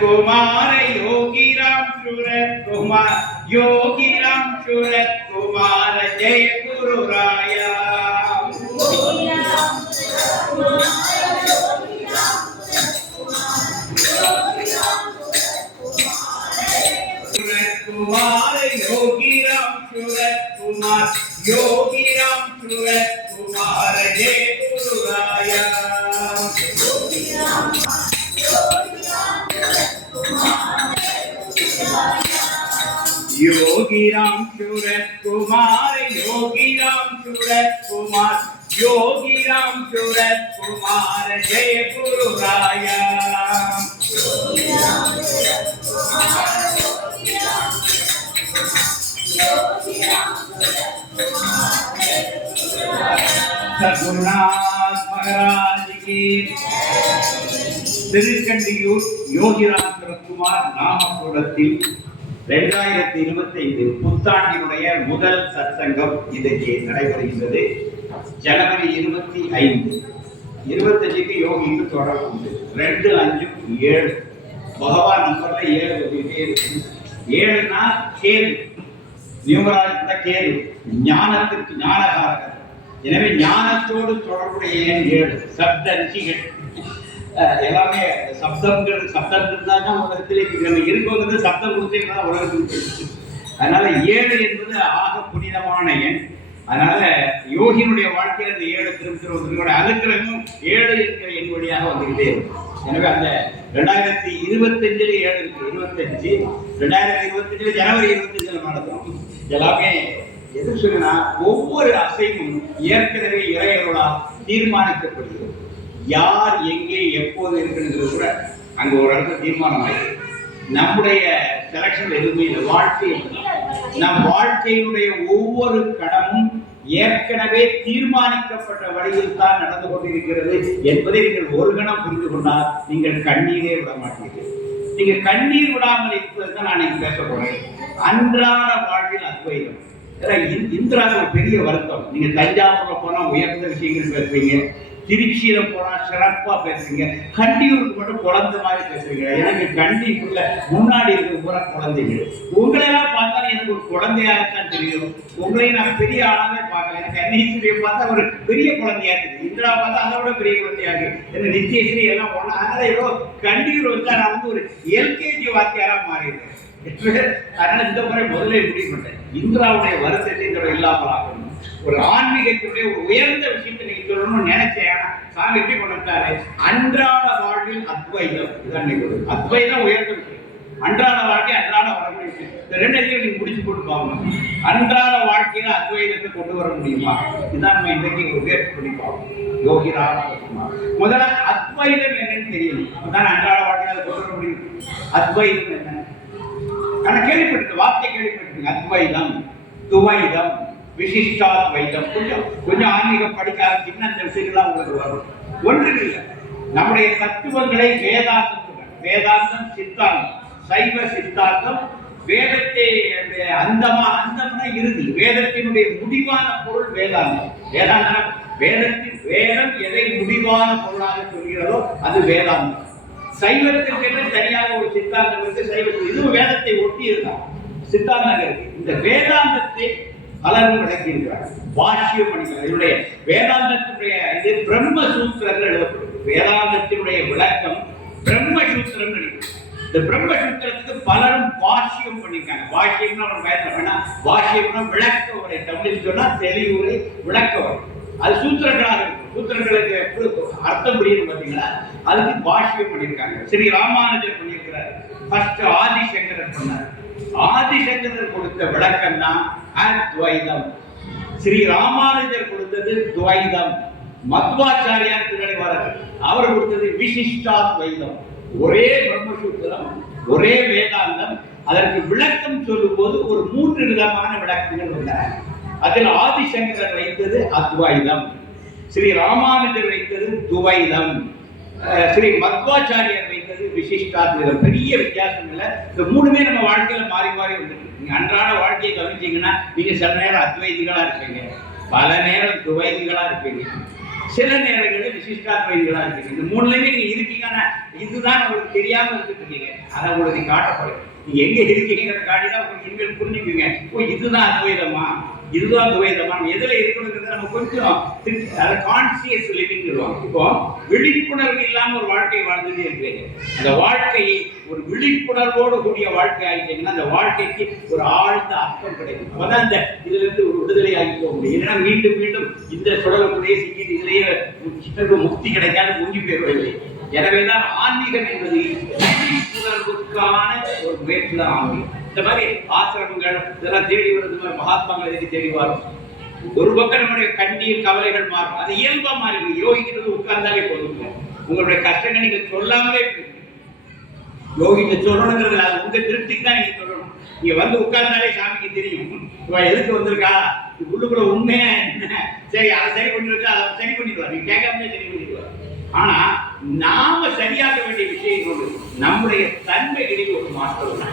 कुमार योगीराम सूरत कुमार जय गुरु राया। कुमार योगीराम सूरत कुमार जय गुरु राया। योगीराम सूरत कुमार जय गुरु राया। सद्गुरुनाथ महाराज की। திருக்கண்டியூர் யோகிராம் சுரத்குமார் நாமக்கூடத்தில் 2025 புத்தாண்டினுடைய முதல் சத்சங்கம் இன்றைக்கு நடைபெறுகிறது. ஜனவரி 25 25க்கு யோகிக்கு தொடர்பு உண்டு. 2, 5, 7 பகவான் நம்பர்ல 7 வந்துட்டே இருக்கு. 7னா கேது, நியூமராஜ் கேது, ஞானத்துக்கு ஞானகாரகர். எனவே ஞானத்தோடு தொடர்புடைய 7 சப்த ரிஷிகள் எல்லாமே சப்தம் தான் உலகத்திலே இருக்கவங்க சப்தம் கொடுத்தீங்கன்னா உலகத்துக்கு. அதனால 7 என்பது ஆக புனிதமான எண். அதனால யோகியினுடைய வாழ்க்கையில் அந்த 7 திரும்ப அனுக்கிரகம் 7 என்கிற எண் வழியாக வந்துகிட்டே இருக்கும். எனவே அந்த 2025 இருக்கு. 2025 ஜனவரி 25 நடத்துறோம். எல்லாமே எது சொல்லுன்னா ஒவ்வொரு அசைவும் ஏற்கனவே இறையர்களால் தீர்மானிக்கப்படுகிறது. யார் எங்கே எப்போது இருக்குங்கிறது கூட அங்க ஒரு இடத்துல தீர்மானம் ஆயிடுது. நம்முடைய செலக்ஷன் எதுவுமே இல்லை. நம் வாழ்க்கையினுடைய ஒவ்வொரு கடமும் ஏற்கனவே தீர்மானிக்கப்பட்ட வழியில் தான் நடந்து கொண்டிருக்கிறது என்பதை நீங்கள் ஒரு கணம் புரிந்து கொண்டால் நீங்கள் கண்ணீரே விட மாட்டீர்கள். நீங்க கண்ணீர் விடாமல் இருப்பதுதான் நான் நீங்க பேச போறேன். அன்றாட வாழ்வில் அத்வைதம். இந்திராவுக்கு ஒரு பெரிய வருத்தம். நீங்க தஞ்சாவூர்ல போனா உயர்ந்த விஷயங்கள் பேசுறீங்க, திருச்சியில போனா சிறப்பா பேசுறீங்க, கண்டியூருக்கு மட்டும் குழந்தை மாதிரி பேசுறீங்க. எனக்கு கண்டிக்குள்ள முன்னாடி இருக்கிற பூரா குழந்தைங்க. உங்களெல்லாம் பார்த்தாலும் எனக்கு ஒரு குழந்தையாகத்தான் தெரியும். உங்களையும் நான் பெரிய ஆளாவே பார்க்கல. எனக்கு அன்னீஸ்வரியை பார்த்தா ஒரு பெரிய குழந்தையா இருக்குது. இந்திரா பார்த்தா அதை விட பெரிய குழந்தையாக என்ன நித்யஸ்ரீ எல்லாம் போனா. அதனால ஏதோ கண்டியூர் வந்து நான் வந்து ஒரு எல்கேஜி வாத்தியாரா மாறிடுறேன். அதனால இந்த முறை முதலே முடிவு பண்ணேன். இந்திராவுடைய வருத்தத்தை இதோட இல்லாமல் ஆகணும். ஒரு ஆன்மீகத்துடைய ஒரு உயர்ந்த விஷயத்தை நீங்க சொல்லணும்னு நினைச்சேன். சாமி எப்படி கொண்டாரு? அன்றாட வாழ்வில் அத்வைதம். இதான் அத்வைதம் உயர்ந்த விஷயம். அன்றாட வாழ்க்கை அன்றாட வரக்கூடிய விஷயம். இந்த 2 நீங்க முடிச்சு போட்டு பார்க்கணும். அன்றாட வாழ்க்கையில அத்வைதத்தை கொண்டு வர முடியுமா? இதுதான் நம்ம இன்றைக்கு ஒரு முயற்சி பண்ணி பார்க்கணும். யோகிராம் முதல்ல அத்வைதம் என்னன்னு தெரியணும். அப்பதான் அன்றாட வாழ்க்கையில கொண்டு வர முடியும். அத்வைதம் என்ன? ஆனா கேள்விப்பட்டிருக்க வார்த்தை கேள்விப்பட்டிருக்கீங்க. அத்வைதம், துவைதம், விசிஷ்டாத்வைதம். கொஞ்சம் ஆன்மீகம் படிக்க ஆரம்பிச்சீங்கன்னா அந்த விஷயங்கள்லாம் உங்களுக்கு வரும். ஒன்று இல்லை, நம்முடைய தத்துவங்களை வேதாந்தம் சித்தாந்தம், சைவ சித்தாந்தம், வேதத்தை அந்தம்னா இறுதி, வேதத்தினுடைய முடிவான பொருள் வேதாந்தம். வேதம் எதை முடிவான பொருளாக சொல்கிறதோ அது வேதாந்தம். சைவத்திற்கு தனியாக ஒரு சித்தாந்தம் இருக்கு. சைவத்தில் இதுவும் வேதத்தை ஒட்டி இருந்தான் சித்தாந்தம் இருக்கு. இந்த வேதாந்தத்தை பலரும் விளக்கியிருக்கிறார்கள், பாஷ்யம் பண்ணிக்கிறார். இதனுடைய வேதாந்தத்தினுடைய இது பிரம்மசூத்திரங்கள் எழுதப்படுது. வேதாந்தத்தினுடைய விளக்கம் பிரம்மசூத்திரம் எழுதப்படுது. இந்த பிரம்மசூத்திரத்துக்கு பலரும் பாஷ்யம் பண்ணிருக்காங்க. பாஷ்யம்னா நம்ம பேசணும்னா பாஷ்யம்னா விளக்க உரை, தமிழில் சொன்னா தெளிவுரை, விளக்க உரை. அது சூத்திரங்களாக இருக்கும். சூத்திரங்களுக்கு அர்த்தம் புரியுது பார்த்தீங்களா? அதுக்கு பாஷ்யம் பண்ணியிருக்காங்க. ஸ்ரீ ராமானுஜர் பண்ணியிருக்கிறார். ஃபர்ஸ்ட் ஆதிசங்கரர் பண்ணார். ஆதிசங்கரர் கொடுத்த விளக்கம் தான் அத்வைதம். ஸ்ரீ ராமானுஜர் கொடுத்தது துவைதம். மத்வாச்சாரியார் பின்னாடி வராரு, அவர் கொடுத்தது விசிஷ்டாத்வைதம். ஒரே பிரம்மசூத்திரம், ஒரே வேதாந்தம். அதற்கு விளக்கம் சொல்லும் போது ஒரு 3 விதமான விளக்கங்கள் உள்ளன. அதில் ஆதிசங்கரர் வைத்தது அத்வைதம், ஸ்ரீ ராமானுஜர் வைத்தது துவைதம், ஸ்ரீ மத்வாச்சாரியார் வைத்தது விசிஷ்டாத்வைதம். பெரிய வித்தியாசம் இல்லை. இந்த 3மே நம்ம வாழ்க்கையில மாறி மாறி வந்துருக்கு. நீங்க அன்றாட வாழ்க்கையை கவனிச்சீங்கன்னா நீங்க சில நேரம் அத்வைதிகளா இருப்பீங்க, பல நேரம் துவைதிகளா இருப்பீங்க. சில நேரங்களில் விசிஷ்டாத்வைதிகளா இருக்கீங்க. இந்த மூணுலயுமே நீங்க இருக்கீங்கன்னா இதுதான் உங்களுக்கு தெரியாம இருந்துட்டு இருக்கீங்க. அதை உங்களுக்கு காட்டப்படும். நீங்க எங்க இருக்கீங்கிறத காட்டினா உங்களுக்கு இனிமேல் புரிஞ்சுக்குவீங்க. ஓ இதுதான் அத்வைதமா, இதுதான் துவைதமா, எதுல இருக்கணுங்கிறத நம்ம கொஞ்சம் கான்சியஸ் லிவிங் சொல்லுவாங்க. இப்போ விழிப்புணர்வு இல்லாம ஒரு வாழ்க்கையை வாழ்ந்துட்டே இருக்கிறீங்க. அந்த வாழ்க்கையை ஒரு விழிப்புணர்வோடு கூடிய வாழ்க்கை ஆகிட்டீங்கன்னா அந்த வாழ்க்கைக்கு ஒரு ஆழ்ந்த அர்த்தம் கிடைக்கும். அப்பதான் இந்த இதுல இருந்து ஒரு விடுதலை ஆகி போக முடியும். இல்லைன்னா மீண்டும் மீண்டும் இந்த சுடலுக்குள்ளேயே சிக்கிட்டு இதுலயே முக்தி கிடைக்காது, முங்கி போயிடுவதில்லை. எனவேதான் ஆன்மீகம் என்பது விழிப்புணர்வுக்கான ஒரு முயற்சி தான் ஆன்மீகம். இந்த மாதிரி ஆசிரமங்கள் இதெல்லாம் தேடி வருது, மகாத்மாக்களை எதுக்கு தேடி வரும். ஒரு பக்கம் நம்முடைய கண்ணீர் கவலைகள் மாறும், அது இயல்பா மாறி யோகிக்கிறது உட்கார்ந்தாலே போதும். உங்களுடைய கஷ்டங்கள் நீங்க சொல்லாமலே யோகிக்க சொல்லணுங்கிறது அது உங்க திருப்திக்கு தான் நீங்க சொல்லணும். நீங்க வந்து உட்கார்ந்தாலே சாமிக்கு தெரியும் இவன் எதுக்கு வந்திருக்கா, உள்ளுக்குள்ள உண்மையா என்ன, சரி அதை சரி பண்ணிருக்கா, அதை சரி பண்ணிடுவார். நீங்க கேட்காமலே சரி பண்ணிடுவார். ஆனா நாம சரியாக வேண்டிய விஷயங்களோடு நம்முடைய தன்மைகளில் ஒரு மாற்றம்.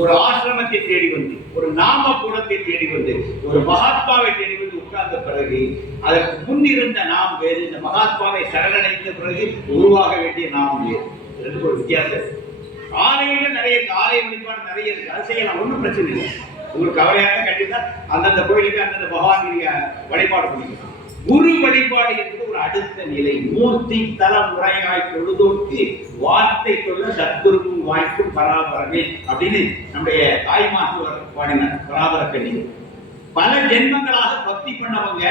ஒரு ஆசிரமத்தை தேடி வந்து, ஒரு நாமபுரத்தை தேடி வந்து, ஒரு மகாத்மாவை தேடி வந்து உட்கார்ந்த பிறகு அதற்கு முன்னிருந்த நாம் வேறு, இந்த மகாத்மாவை சரணடைந்த பிறகு உருவாக வேண்டிய நாம் வேறு. ரெண்டு ஒரு வித்தியாசம். ஆலயங்கள் நிறைய இருக்கு, ஆலய வழிபாடு நிறைய இருக்கு, அதை செய்யலாம், ஒன்றும் பிரச்சனை இல்லை. உங்களுக்கு கவலையாக கண்டிப்பா அந்தந்த கோயிலுக்கு அந்தந்த பகவான் வழிபாடு பண்ணிக்கலாம். குரு வழிபாடு என்பது ஒரு அடுத்த நிலை. மூர்த்தி தலம் முறையாய் தொழுதோக்கு வார்த்தை சொல்ல சத்குருவும் வாய்க்கும் பராபரமே அப்படின்னு நம்முடைய தாய்மார்கள் பாடினார். பராபர கண்ணி பல ஜென்மங்களாக பக்தி பண்ணவங்க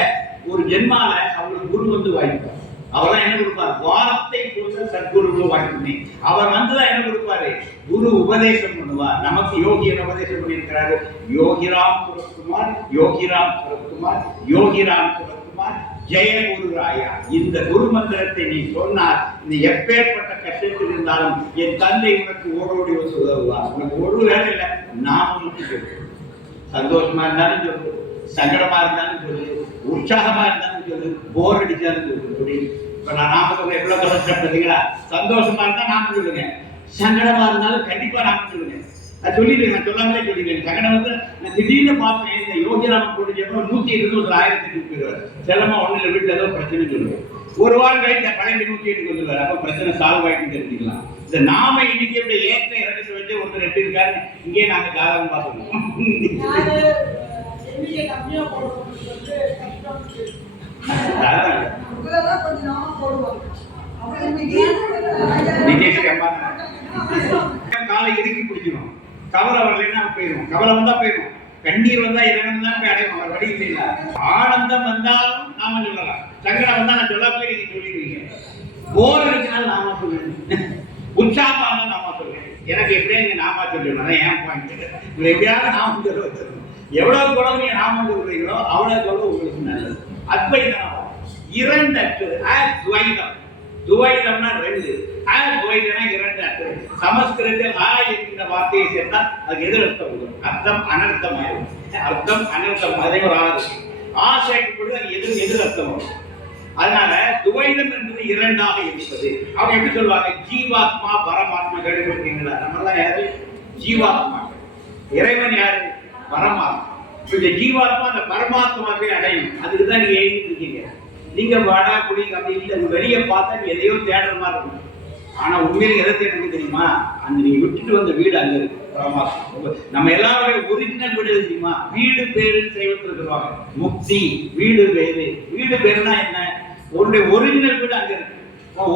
ஒரு ஜென்மால அவங்களுக்கு குரு வந்து வாய்ப்பார். அவர்தான் என்ன கொடுப்பார், வார்த்தை சொல்ல சத்குருவும் வாய்ப்புமே. அவர் வந்துதான் என்ன கொடுப்பாரு, குரு உபதேசம் பண்ணுவார். நமக்கு யோகியன் உபதேசம் பண்ணியிருக்கிறாரு. யோகிராம் சுரத்குமார், யோகிராம் சுரத்குமார், யோகிராம் சுரத்குமார், ஜெய குரு ராயா. இந்த குரு மந்திரத்தை நீ சொன்னார், நீ எப்பேற்பட்ட கஷ்டத்தில் இருந்தாலும் என் தந்தை உனக்கு ஓடோடி வந்து உதவுவார். உனக்கு ஒரு வேலை இல்லை, நான் உனக்கு சொல்றேன். சந்தோஷமா இருந்தாலும் சொல்லு, சங்கடமா இருந்தாலும் சொல்லு, உற்சாகமா இருந்தாலும் சொல்லு, போர் அடிச்சாலும் சொல்லு. இப்ப நான் நாம எவ்வளவு கஷ்டம் பார்த்தீங்களா? சந்தோஷமா இருந்தா நாம சொல்லுங்க, சங்கடமா இருந்தாலும் கண்டிப்பா நாம சொல்லுங்க. அது சொல்லிடுங்க, நான் சொல்லாமலே சொல்லிடுங்க. சங்கடம் வந்து நான் திடீர்னு பார்ப்பேன், இந்த யோகிராமன் கொடுத்தப்போ 108 1000 போயிடுவார். செல்லமா ஒண்ணுல வீட்டுல ஏதோ பிரச்சனை சொல்லுவேன். ஒரு வாரம் கழித்து பழைய 108 வந்துடுவார். அப்ப பிரச்சனை சால்வ் ஆகிட்டு தெரிஞ்சுக்கலாம். இந்த நாம இன்னைக்கு எப்படி ஏற்ற இறக்கத்தை வச்சு ஒருத்தர் ரெண்டு இருக்காரு, இங்கே நாங்க ஜாதகம் பார்த்துக்கணும். காலை இறுக்கி பிடிச்சிடும். கவலை வரலைன்னா போயிடும், கவலை வந்தா போயிடும், கண்ணீர் வந்தா இறைவன் தான் போய் அடையும். அவர் வழி இல்லைங்களா? ஆனந்தம் வந்தாலும் நாம சொல்லலாம், சங்கடம் வந்தா நான் சொல்லாமலே நீங்க சொல்லிடுவீங்க. போர் அடிச்சாலும் நாம சொல்லுவேன், உற்சாகமாக நாம சொல்லுவேன். எனக்கு எப்படியா நீங்க நாம சொல்லுவேன், ஏன் பாயிண்ட் எப்படியாவது நாம சொல்ல வச்சிருக்கணும். எவ்வளவு கூட நீங்க நாம சொல்றீங்களோ அவ்வளவு கூட உங்களுக்கு நல்லது. அத்வைதம் இரண்டு அற்று துவைதம். துவைதம்னா ரெண்டு, துவைதம்னா இரண்டு அற்று. சமஸ்கிருதத்தில் என்கிற வார்த்தையை சேர்த்தால் அது எதிர் அர்த்தம் வரும். அர்த்தம் அனர்த்தம் ஆயிடும். அர்த்தம் அனர்த்தம் அதே ஒரு சேர்க்கும் பொழுது அது எதிர் அர்த்தம் வரும். அதனால துவைதம் என்பது இரண்டாக இருப்பது. அவங்க எப்படி சொல்லுவாங்க, ஜீவாத்மா பரமாத்மா. கேட்டுக்கொள்கிறீங்களா? நம்மளாம் யாரு? ஜீவாத்மா. இறைவன் யாரு? பரமாத்மா. இந்த ஜீவாத்மா அந்த பரமாத்மாவை அடையும். அதுக்குதான் நீங்க எழுதிட்டு இருக்கீங்க. நீங்க வடா குடி அப்படி இல்லை, வெளியே பார்த்தா எதையோ தேடுற மாதிரி இருக்கும். ஆனா உண்மையில எதை தேடுறது தெரியுமா? அந்த நீங்க விட்டுட்டு வந்த வீடு அங்க இருக்கு, பரமாத்மா. நம்ம எல்லாருடைய ஒரிஜினல் வீடு தெரியுமா? வீடு பேருன்னு செய்வத்தில் சொல்லுவாங்க. முக்தி வீடு பேரு. வீடு பேருனா என்ன? உன்னுடைய ஒரிஜினல் வீடு அங்க இருக்கு.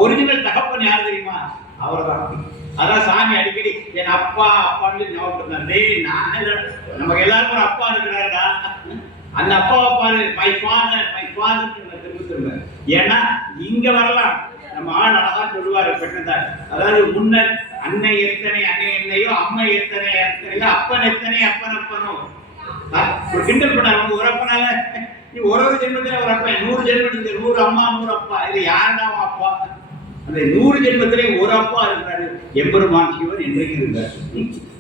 ஒரிஜினல் தகப்பன் யார் தெரியுமா? அவர் தான். அதான் சாமி அடிக்கடி என் அப்பா அப்பான்னு ஞாபகம். நமக்கு எல்லாருக்கும் ஒரு அப்பா இருக்கிறாருடா, அந்த அப்பாவை பாரு, மை ஃபாதர் மை ஃபாதர் திரும்ப. ஏன்னா இங்க வரலாம், நம்ம ஆள் அழகா சொல்லுவாரு பெற்றதார். அதாவது முன்னர் அன்னை எத்தனை அன்னை என்னையோ, அம்மை எத்தனை எத்தனையோ, அப்பன் எத்தனை அப்பன் அப்பனோ. ஒரு கிண்டல் பண்ணாரு, ஒரு அப்பனால நீ ஒரு ஜென்மத்திலே ஒரு அப்பா, 100 ஜென்மத்துக்கு 100 அம்மா 100 அப்பா. இது யாருடா அப்பா? அந்த 100 ஜென்மத்திலே ஒரு அப்பா இருக்கிறாரு. எம்பெருமான் சிவன் என்றைக்கு இருந்தார்.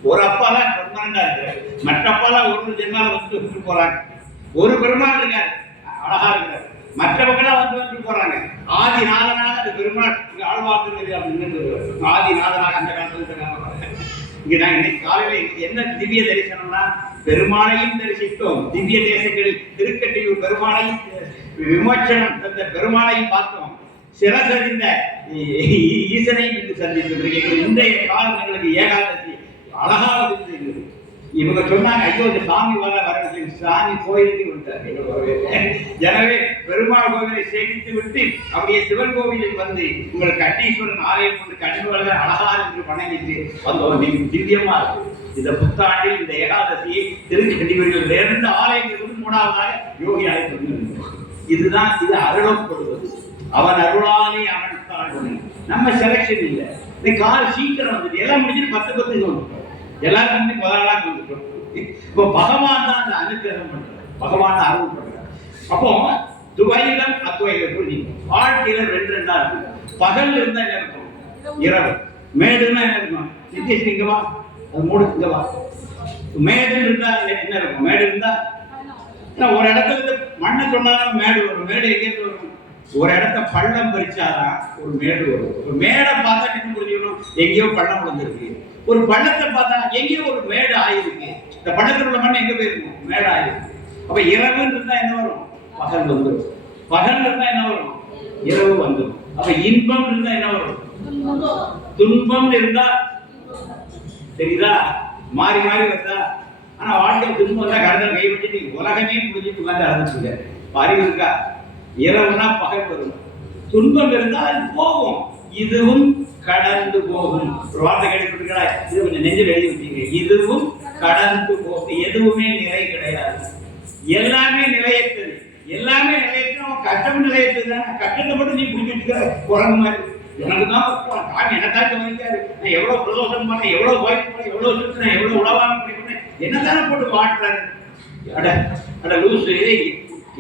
ஒரு அப்பா தான் பெருமாண்டா இருக்காரு, மற்ற அப்பாலாம் ஒரு ஜென்மால வந்து போறாங்க. ஒரு பெருமாள் இருக்காரு, அழகா இருக்காரு, மற்றவங்களாம் வந்து போறாங்க. ஆதிநாதனாக அந்த பெருமாள் இங்க ஆழ்வார்க்கு அப்படின்னு ஆதிநாதனாக அந்த காலத்துல இங்க நான் இன்னைக்கு காலையில என்ன திவ்ய தரிசனம்னா, பெருமாளையும் தரிசித்தோம். திவ்ய தேசங்களில் திருக்கட்டியூர் பெருமாளையும் விமோச்சனம் தந்த பெருமாளையும் பார்த்தோம். சிறசறிந்த ஈசனையும் இன்று சந்தித்திருக்கிறீர்கள். இன்றைய காலம் எங்களுக்கு ஏகாதசி அழகா வந்து இவங்க சொன்னாங்க, ஐயோ இந்த சாமி வர சாமி கோயிலுக்கு விட்டார். எனவே பெருமாள் கோவிலை சேமித்து விட்டு அப்படியே சிவன் கோவிலில் வந்து உங்கள் கட்டீஸ்வரன் ஆலயம் கொண்டு கண்ணுவர்கள் அழகா என்று வணங்கிட்டு வந்தோம். திவ்யமா இருக்கு. இந்த புத்தாண்டில் இந்த ஏகாதசியை திருக்கண்டிவர்கள் 2 ஆலயங்களுக்கு 3ஆவதாக யோகி ஆலயத்தில் இதுதான் இது அருளப்படுவது. அவன் அருளாலே அவன் தாழ்வனை. நம்ம செலக்ஷன் இல்லை. இந்த கார் சீக்கிரம் வந்துட்டு எல்லாம் முடிஞ்சுட்டு 10 வந்துட்டோம். எல்லாரும் வந்து முதலாக வந்துட்டோம். இப்போ பகவான் தான் அந்த அனுகிரகம் பண்றாரு. பகவான் அருள் பண்றாரு. அப்போ துவைலம் அத்வைலம் புரிஞ்சுங்க. வாழ்க்கையில 2 இருக்கு. பகல் இருந்தா என்ன இருக்கும்? இரவு. மேடுன்னா என்ன இருக்கும்? நித்தியஸ்ரீ இங்க வா, அது மூடு இங்க வா. மேடு இருந்தா என்ன இருக்கும்? மேடு இருந்தா ஒரு இடத்துல இருந்து மண்ணை சொன்னாலும் மேடு வரும். மேடு எங்கேருந்து வரும்? ஒரு இடத்த பள்ளம் பறிச்சாதான் ஒரு மேடு வரும். ஒரு மேடை பார்த்தா என்ன புரிஞ்சுக்கணும்? எங்கேயோ பள்ளம் விழுந்திருக்கு. ஒரு பள்ளத்தை பார்த்தா எங்கேயோ ஒரு மேடு ஆயிருக்கு. இந்த பள்ளத்தில் உள்ள மண் எங்க போயிருக்கும்? மேடு ஆயிருக்கு. அப்ப இரவுன்னு இருந்தா என்ன வரும்? பகல் வந்துடும். பகல் இருந்தா என்ன வரும்? இரவு வந்துடும். அப்ப இன்பம் இருந்தா என்ன வரும்? துன்பம் இருந்தா தெரியுதா? மாறி மாறி வருதா? ஆனா வாழ்க்கை துன்பம் தான் கடந்த கை வச்சுட்டு உலகமே முடிஞ்சிட்டு வந்து அடைஞ்சுங்க. அறிவு இருக்கா? இரவுனா பகல் வரும். துன்பம் இருந்தால் போகும். இதுவும் கடந்து போகும். ஒரு வார்த்தை கேள்விப்பட்டிருக்கா? இது கொஞ்சம் நெஞ்சில் எழுதி வச்சீங்க. இதுவும் கடந்து போகும். எதுவுமே நிலை கிடையாது. எல்லாமே நிலையற்றது. எல்லாமே நிலையற்று கஷ்டம் நிலையற்றது தானே. கஷ்டத்தை மட்டும் நீ பிடிச்சி வச்சுக்கிற குரங்கு மாதிரி. எனக்கு தான் என்னத்தான் கவனிக்காரு. நான் எவ்வளவு பிரதோஷம் பண்ணேன், எவ்வளவு கோயில் பண்ணேன், எவ்வளவு சுற்றினேன், எவ்வளவு உழவாங்க பண்ணிக்கிறேன், என்னதானே போட்டு மாட்டுறாரு. அட அட லூசு.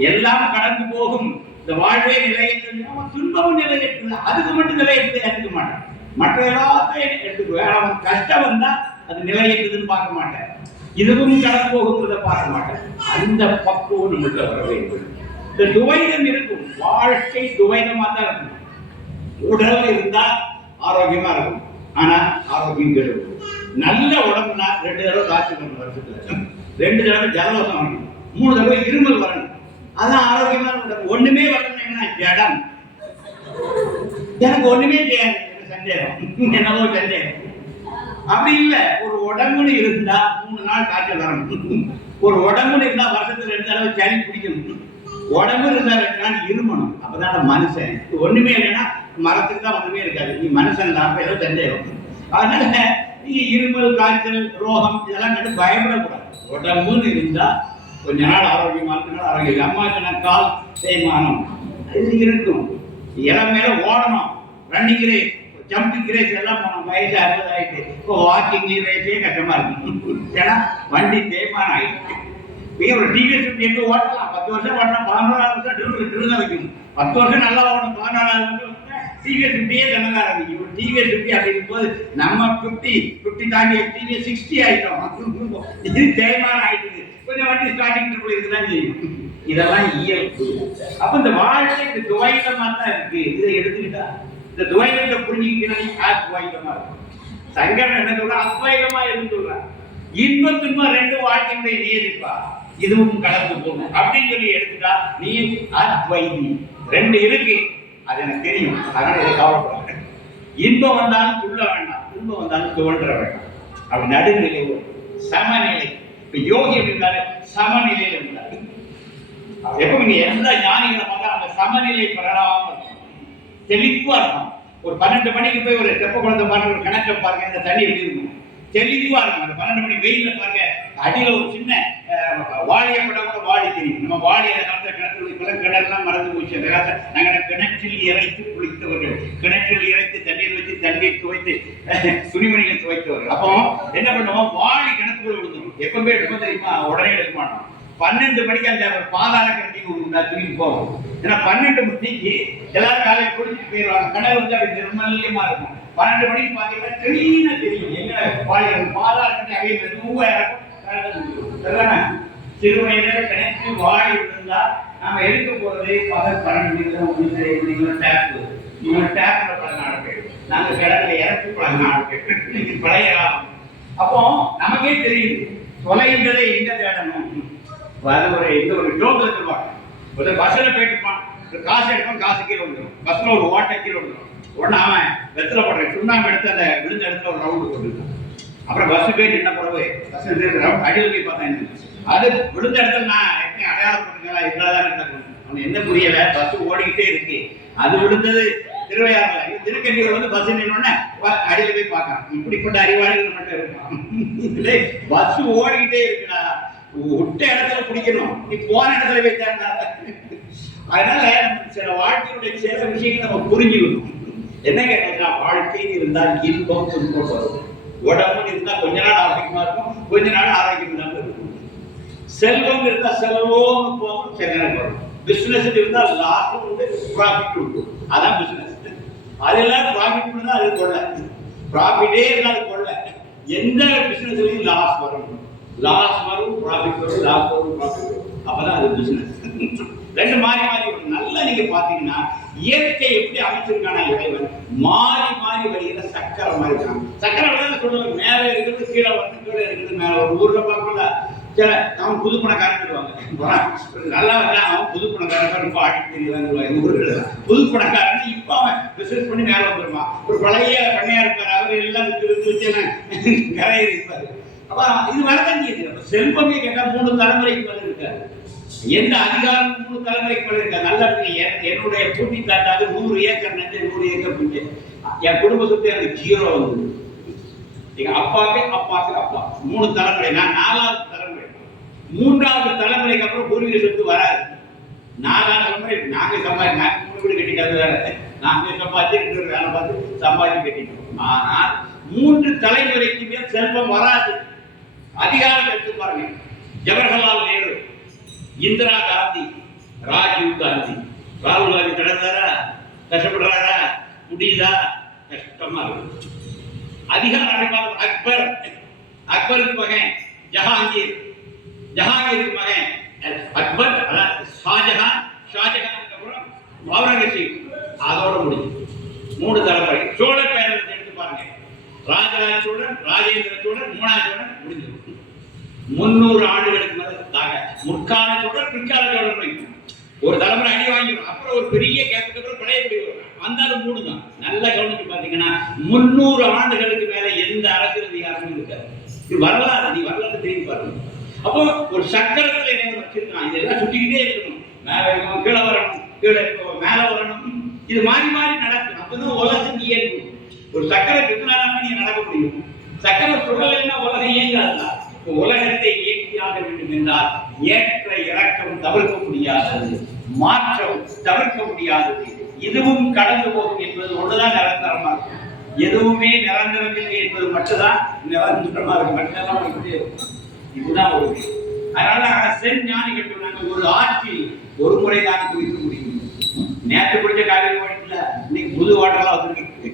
எல்லாம் கடந்து போகும். இந்த வாழ்வே நிலையற்றது. துன்பமும் நிலையற்றது. அதுக்கு மட்டும் நிலையற்றது எடுத்துக்க மாட்டேன். மற்ற எல்லாத்தையும் எடுத்துக்குவேன். அவன் கஷ்டம் வந்தா அது நிலையற்றதுன்னு பார்க்க மாட்டேன். இதுவும் கடந்து போகுங்கிறத பார்க்க மாட்டேன். அந்த பக்குவம் நம்மகிட்ட வர வேண்டும். இந்த துவைதம் இருக்கும். வாழ்க்கை துவைதமா தான் இருக்கும். உடல் இருந்தா ஆரோக்கியமா இருக்கும். ஆனா ஆரோக்கியம் கெடும். நல்ல உடம்புனா 2 தடவை காய்ச்சல் வரணும். வருஷத்துல 2 தடவை ஜலதோஷம் வரணும். 3 தடவை இருமல் வரணும். அதான் ஆரோக்கியமான உடம்பு. ஒண்ணுமே வரணும்னா ஜடம். எனக்கு ஒண்ணுமே செய்யாது. சந்தேகம் என்னவோ சந்தேகம். அப்படி இல்லை. ஒரு உடம்புன்னு இருந்தா 3 நாள் காய்ச்சல் வரணும். ஒரு உடம்புன்னு இருந்தா வருஷத்துல 2 தடவை சளி பிடிக்கணும். உடம்பு இருந்தா 2 நாள் இருமணும். அப்பதான் மனுஷன். ஒண்ணுமே இல்லைன்னா மரத்துக்கு தான் ஒண்ணுமே இருக்காது. நீ மனுஷன் தான் ஏதோ சந்தேகம். அதனால நீங்க இருமல், காய்ச்சல், ரோகம் இதெல்லாம் கண்டு பயப்படக்கூடாது. உடம்புன்னு இருந்தா கொஞ்ச நாள் ஆரோக்கியமா இருக்கணும். ஆரோக்கியம் அம்மா சொன்ன கால் தேய்மானம் இது இருக்கும். இடம் மேல ஓடணும். ரன்னிங் ரேஸ், ஜம்பிங் ரேஸ் எல்லாம் போனோம். வயசு 60 ஆயிட்டு. இப்போ வாக்கிங் ரேஸே கஷ்டமா இருக்கு. ஏன்னா வண்டி தேய்மானம் ஆயிடுச்சு. ஒரு டிவிஎஸ் எங்க ஓட்டலாம். 10 வருஷம் ஓட்டினா 11ஆவது வருஷம் ட்ரில் வைக்கணும். 10 வருஷம் நல்லா ஓடணும். 14ஆவது வருஷம் டிவிஎஸ் 50 தன்னதாக ஆரம்பிக்கும். டிவிஎஸ் 50 அப்படிங்கும் போது நம்ம 50 தாண்டி டிவிஎஸ் 60 ஆயிட்டோம். இது தேய்மானம் ஆயிடுது. கொஞ்சம் வண்டி ஸ்டார்டிங் ட்ரிபிள் இருக்குதான் செய்யும். இதெல்லாம் இயல்பு. அப்ப இந்த வாழ்க்கை இந்த துவைதமா தான் இருக்கு. இதை எடுத்துக்கிட்டா இந்த துவைதத்தை புரிஞ்சுக்கிட்டீங்கன்னா துவைதமா இருக்கும். சங்கரன் என்ன சொல்ற? அத்வைதமா இருந்து சொல்றான். இன்பம் துன்பம் 2 வாழ்க்கையுடைய நியதிப்பா. இதுவும் கடந்து போகும் அப்படின்னு சொல்லி எடுத்துட்டா நீ அத்வைதி. 2 இருக்கு. அது எனக்கு தெரியும். அதனால இதை கவலைப்படாது. இன்பம் வந்தாலும் துள்ள வேண்டாம், துன்பம் வந்தாலும் துவன்ற வேண்டாம். அப்படி நடுநிலை, சமநிலை. இப்ப யோகி இருந்தாரு சமநிலையில் இருந்தாரு. எப்ப நீங்க எந்த ஞானிகளை பார்த்தா அந்த சமநிலை பெறாம தெளிவா இருக்கும். ஒரு 12 மணிக்கு போய் ஒரு தெப்ப குளத்தை பாருங்க, ஒரு கணக்கை பாருங்க, இந்த தண்ணி எப்படி இருக்கும் தெளிவா இருக்கும். அந்த 12 மணி வெயில பாருங்க, அடியில ஒரு சின்ன வாழிய படம் கூட வாழி தெரியும். நம்ம வாழி அந்த காலத்துல கிணத்துல கிணறுலாம் மறந்து போச்சு. அந்த காலத்துல நாங்க கிணற்றில் இறைத்து குளித்தவர்கள், கிணற்றில் இறைத்து தண்ணீர் வச்சு தண்ணீர் துவைத்து துணிமணிகள் துவைத்தவர்கள். அப்போ என்ன பண்ணுவோம்? வாழி கிணத்துக்குள்ள விழுந்துடும். எப்பவுமே எடுப்போம் தெரியுமா? உடனே எடுக்க மாட்டோம். 12 மணிக்கு அந்த பாதாள கட்டி தூக்கிட்டு போவோம். ஏன்னா 12 மணிக்கு எல்லாரும் காலையில் குளிச்சுட்டு போயிடுவாங்க. கிணறு வந்து அப்படி நிர்மல்யமா இருக்கும். 12 மணிக்கு பார்த்தீங்கன்னா கிளீனா தெரியும். எங்க பாதாள கட்டி அவைய மெதுவா இருக்கும். சிறுவயதில கிணற்று வாழி இருந்தா நாம எடுக்க போறது பகல் 12 மணிக்கு டேப். இவங்க டேப்ல பழகினாடு போயிடும். நாங்க கிணத்துல இறக்கி பழகினாடு போயிடும். பழைய அப்போ நமக்கே தெரியுது தொலைந்ததை எங்க தேடணும்? ஒரு ஜோக்ல சொல்லுவாங்க, ஒரு பஸ்ல போயிட்டு இருப்பான், காசு எடுப்பான், காசு கீழே விழுந்துடும், பஸ்ல ஒரு ஓட்டை கீழே விழுந்துடும். உடனே அவன் வெத்தலை போடுற சுண்ணாம்பு எடுத்து அந்த விழுந்த இடத்துல ஒரு ரவுண்டு போட்டுருக்கான். அப்புறம் பஸ் போய் நின்ன பிறகு பஸ் அடியில் போய் பார்த்தேன், அது விழுந்த இடத்துல நான் அடையாளம் பண்ணுங்களா இருந்தாதான் நடக்கணும். அவன் என்ன புரியல, பஸ் ஓடிக்கிட்டே இருக்கு, அது விழுந்தது திருவையாறுல, திருக்கண்டியூர் வந்து பஸ் நின்னோடனே அடியில போய் பார்க்கலாம். இப்படிப்பட்ட அறிவாளிகள் மட்டும் இருக்கான். பஸ் ஓடிக்கிட்டே இருக்குடா, விட்ட இடத்துல பிடிக்கணும், நீ போன இடத்துல வைத்தாங்க. அதனால நம்ம சில வாழ்க்கையுடைய சில விஷயங்களை நம்ம புரிஞ்சுக்கணும். என்ன கேட்டா, வாழ்க்கைன்னு இருந்தால் இன்பம் துன்பம் வரும். உடம்புன்னு இருந்தா கொஞ்ச நாள் ஆரோக்கியமா இருக்கும், கொஞ்ச நாள் ஆரோக்கியம் இல்லாம இருக்கும். செல்வம் இருந்தா செல்வம் போகும், செல்வம் வரும். பிசினஸ் இருந்தா லாஸும் உண்டு, ப்ராஃபிட் உண்டு. அதான் பிசினஸ். அதெல்லாம் ப்ராஃபிட் பண்ணா அது கொள்ள, ப்ராஃபிட்டே இருந்தாலும் கொள்ள. எந்த பிசினஸ்லயும் லாஸ் வரும், லாஸ் வரும், ப்ராஃபிட் வரும், லாஸ் வரும், ப்ராஃபிட் வரும். அப்பதான் அது பிசினஸ். ரெண்டு மாறி மாறி வரும். நல்லா நீங்க பாத்தீங்கன்னா இயற்கை எப்படி அமைச்சிருக்கானா இறைவன், மாறி மாறி வருகிற சக்கரை மாதிரி இருக்கான். சக்கரை தான் சொல்லுவாங்க, மேல இருக்கிறது கீழே வந்து, கீழே இருக்கிறது மேல. ஒரு ஊர்ல பார்க்கல சில அவன் புது பணக்காரன், நல்லா வந்தான் அவன் புது பணக்காரன், இப்ப ஆடி தெரியலான்னு ஊர்கள் புது பணக்காரன். இப்ப அவன் பிசினஸ் பண்ணி மேல வந்துருவான். ஒரு பழைய பண்ணையா இருப்பாரு, அவரு எல்லாம் வச்சு கரையை இருப்பாரு. அப்ப இது வரதான் செய்யுது. செல்வமே கேட்டா 3 தலைமுறைக்கு மேல இருக்காரு. எந்த அதிகாரம் 3 தலைமுறைக்கு மேல இருக்கா? நல்லா இருக்கு. என்னுடைய பூட்டி தாத்தாக்கு 100 ஏக்கர் நெஞ்சு, 100 ஏக்கர் பூட்டி. என் குடும்ப சொத்து எனக்கு 0 வந்து. எங்க அப்பாக்கு அப்பாக்கு அப்பா 3 தலைமுறை, நான் 4வது தலைமுறை. 3வது தலைமுறைக்கு அப்புறம் பூர்வீக சொத்து வராது. 4வது தலைமுறை நாங்க சம்பாதிச்சு 3 வீடு கட்டிட்டு வேற, நாங்க சம்பாதிச்சு வேலை பார்த்து சம்பாதிச்சு கட்டிட்டோம். ஆனால் 3 தலைமுறைக்கு மேல் செல்வம் வராது. அதிகாரம் எடுத்து பாருங்க, ஜவஹர்லால் நேரு, இந்திரா காந்தி, ராஜீவ் காந்தி. ராகுல் காந்தி கடந்தாரா? கஷ்டப்படுறாரா? முடியுதா? கஷ்டமா இருக்கு. அதிகாரம் அக்பர், அக்பருக்கு மகன் ஜஹாங்கீர், ஜஹாங்கீருக்கு மகன் அக்பர், ஷாஜஹான், ஷாஜஹானுக்கு அப்புறம் அவுரங்கசீப். அதோட முடிஞ்சு 3 தலைமுறை. சோழ பேரரசை எடுத்து பாருங்க, ராஜராஜ சோழன், ராஜேந்திர சோழன், 3வது சோழன் முடிஞ்சது. 300 ஆண்டுகளுக்கு மேல முற்கால சோழர், பிற்கால சோழர் ஒரு தலைமுறை அடி வாங்கிடும். அப்புறம் ஒரு பெரிய கேப்புக்கு அப்புறம் பழையபடி வரும். வந்தாலும் 3 தான். நல்லா கவனிச்சு பாத்தீங்கன்னா 300 ஆண்டுகளுக்கு மேல எந்த அரசியல் அதிகாரமும் இருக்காது. இது வரலாறு, நீ வரலாறு தெரியும் பாருங்க. அப்போ ஒரு சக்கரத்துல என்ன வச்சிருக்கான், இதெல்லாம் சுட்டிக்கிட்டே இருக்கணும். மேல இருக்கணும், கீழே வரணும், கீழே இருக்கணும், மேல வரணும். இது மாறி மாறி நடக்கும். அப்பதான் உலகம் இயங்கும். ஒரு சக்கரை சுத்தினாலும் நீ நடக்க முடியும். சக்கரை சுடலைன்னா உலகம் இயங்காதுதான். உலகத்தை இயக்கியாக வேண்டும் என்றால் ஏற்ற இறக்கம் தவிர்க்க முடியாதது, மாற்றம் தவிர்க்க முடியாதது. இதுவும் கடந்து போகும் என்பது ஒன்றுதான் நிரந்தரமா இருக்கும். எதுவுமே நிரந்தரமில்லை என்பது மட்டும்தான் நிரந்தரமா இருக்கும். மட்டும்தான் இதுதான் ஒரு. அதனால செஞ்ஞானிகள் சொன்னாங்க, ஒரு ஆட்சி ஒரு முறைதான் குடிக்க முடியும். நேற்று குடிச்ச காவிரி ஓடிக்கல, இன்னைக்கு புது வாட்டர்லாம் வந்துருக்கு.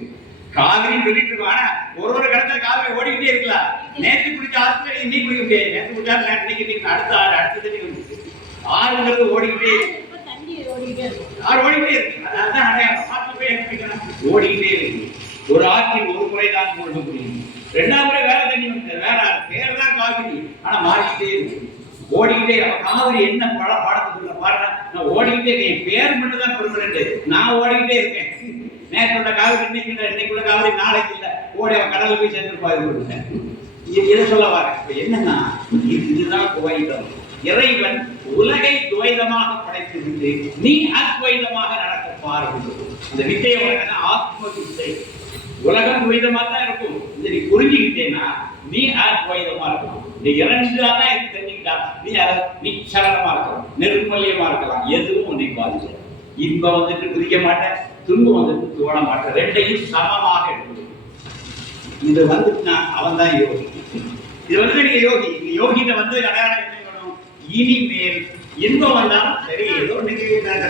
காவிரி சொல்லிட்டு இருக்கோம், ஆனா ஒரு கடத்துல காவிரி ஓடிக்கிட்டே இருக்கலாம். நேற்று குடிச்ச ஆத்துல இன்னைக்கு குடிக்க முடியாது. நேற்று குடிச்சா இன்னைக்கு அடுத்த ஆறு, அடுத்த தண்ணி வந்து ஆறுங்கிறது ஓடிக்கிட்டே, ஆறு ஓடிக்கிட்டே இருக்கு. அதான் அடையாளம். ஆற்று போய் என்ன ஓடிக்கிட்டே இருக்கு. ஒரு ஆற்றில் ஒரு முறைதான் மூழ்க முடியும். 2வது முறை வேற தண்ணி வந்து வேற பேர் தான் காவிரி, ஆனா மாறிக்கிட்டே இருக்கு, ஓடிக்கிட்டே. காவிரி என்ன பாடத்துக்குள்ள பாருங்க, நான் ஓடிக்கிட்டே இருக்கேன், பேர் மட்டும் தான் பெர்மனன்ட், நான் ஓடிக்கிட்டே இருக்கேன். நேற்று காவிரி இன்னைக்குள்ள காவிரி நாளைக்கு இல்ல, ஓடி அவன் கடவுள் போய் சேர்ந்துருப்பாரு. இதை சொல்ல வரேன். இப்ப என்னன்னா, இதுதான் துவைதம். இறைவன் உலகை துவைதமாக படைத்துவிட்டு நீ அத்வைதமாக நடக்க பாருங்கள். அந்த வித்தையோட ஆத்ம வித்தை. உலகம் துவைதமா தான் இருக்கும். இதை நீ புரிஞ்சுக்கிட்டேன்னா நீ அத்வைதமா இருக்கும். இந்த 2 தான் தெரிஞ்சுக்கிட்டா நீ சரணமா இருக்கலாம், நெருமல்யமா இருக்கலாம். எதுவும் உன்னை பாதிக்க. இன்பம் வந்துட்டு குதிக்க மாட்டேன், துன்பம் வந்துட்டு தோட மாட்டேன். 2ஐயும் சமமாக எடுக்கணும். இது வந்துட்டுனா அவன் தான் யோகி. இது வந்து நீங்க யோகி. யோகிட்ட வந்து அடையாளம் என்ன பண்ணணும்? இனிமேல் இன்பம் வந்தாலும் சரி, ஏதோ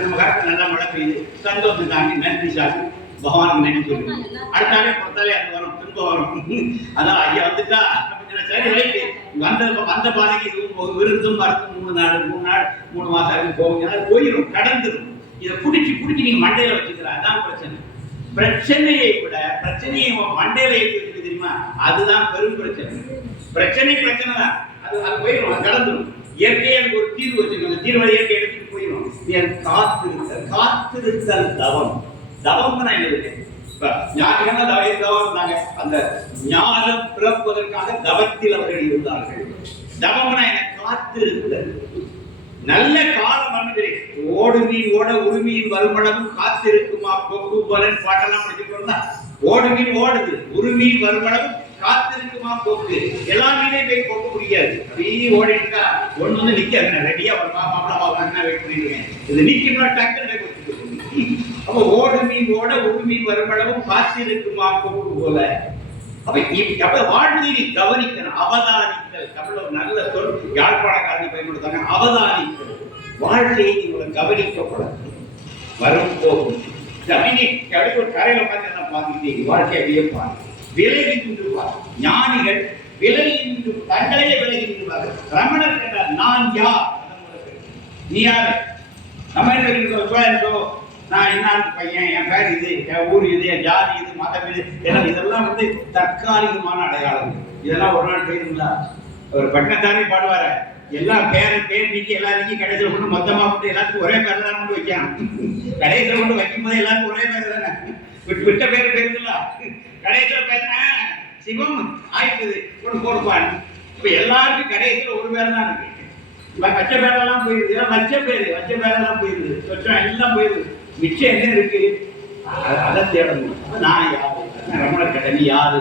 நம்ம காலத்துல நல்லா மழை பெய்யுது, சந்தோஷம் தாண்டி நன்றி சாமி, பகவானுக்கு நன்றி சொல்லி அடுத்தாலே பொறுத்தாலே அது வரும், துன்பம் வரும். அதான் ஐயா வந்துட்டா சரி ரைட்டு, வந்த பாதைக்கு இதுவும் விருந்தும் மருத்துவம் 3 நாள் 3 மாசம் போகும், போயிடும், கடந்துடும். இதை குடிச்சு நீங்க மண்டையில வச்சுக்கிற, அதான் பிரச்சனை. பிரச்சனையை விட பிரச்சனையை மண்டையில வச்சுக்க தெரியுமா, அதுதான் பெரும் பிரச்சனை. பிரச்சனை தான், அது போயிடும், அது கடந்துடும். இயற்கையை எனக்கு ஒரு தீர்வு வச்சுக்கணும், அந்த தீர்வை இயற்கை எடுத்துட்டு போயிடும். காத்திருத்தல் தவம். தவம்னா என்னது? ஞானிகள் தவம் இருந்தாங்க. அந்த ஞானம் பிறப்பதற்காக தவத்தில் அவர்கள் இருந்தார்கள். தவம்னா என்ன? காத்திருத்தல். நல்ல காலம் வந்து ஓடு மீன் ஓட உரிமையின் வருமளவும் காத்திருக்குமா கொக்கு போலன் பாட்டெல்லாம் படிச்சுட்டு ஓடு மீன் ஓடுது, உரிமையின் வருமளவும் காத்திருக்குமா கொக்கு. எல்லா மீனையும் போய் கொக்க முடியாது. அப்படியே ஓடிட்டு இருக்கா, ஒண்ணு வந்து நிக்க ரெடியா ஒரு மாப்பிளா வெயிட் பண்ணிடுவேன். இது நிக்கணும் டக்குன்னு கொடுத்துட்டு. அப்ப ஓடு மீன் ஓட உரிமையின் வருமளவும் காத்திருக்குமா கொக்கு போல. அப்ப வாழ்க்கையை கவனிக்கணும். அவதானித்தல் தமிழ் ஒரு நல்ல சொல், யாழ்ப்பாணக்காரனை பயன்படுத்தாங்க. அவதானித்தல், வாழ்க்கையை நீங்கள் கவனிக்கப்படாது. வரும் போகும் ஒரு கரையில பார்த்து பார்த்துக்கிட்டே வாழ்க்கையை அப்படியே பாரு. விலகி நின்றுவார் ஞானிகள், விலகி நின்று தங்களையே விலகி நின்றுவார்கள். ரமணர் கேட்டார், நான் யார்? நீ யாரு? நம்ம என்ன நான் என்ன பையன், என் பேர் இது, என் ஊர் இது, என் ஜாதி இது, மதம் இது, இதெல்லாம் வந்து தற்காலிகமான அடையாளம். இதெல்லாம் ஒரு நாள் போயிருந்தா ஒரு பட்டணத்தாரே பாடுவார, எல்லாம் பேர் நீக்கி எல்லாருக்கும் கடைசியில் கொண்டு மொத்தமா கொண்டு எல்லாத்துக்கும் ஒரே பேர் தான் கொண்டு வைக்கலாம். கடைசியில் கொண்டு வைக்கும் போது எல்லாருக்கும் ஒரே பேர் தானே, விட்ட பேர் பேருங்களா, கடைசியில் பேசுன சிவம் ஆயிடுது கொண்டு போடுப்பான். இப்ப எல்லாருக்கும் கடைசியில் ஒரு பேர் தான் இருக்கு. வச்ச பேரெல்லாம் போயிருது, வச்ச பேரெல்லாம் போயிருது, சொச்சம் எல்லாம் போயிருது. மிச்சம் என்ன இருக்கு? அதை தேடணும். நான் யாரு? ரமணர் கேட்ட, நீ யாரு?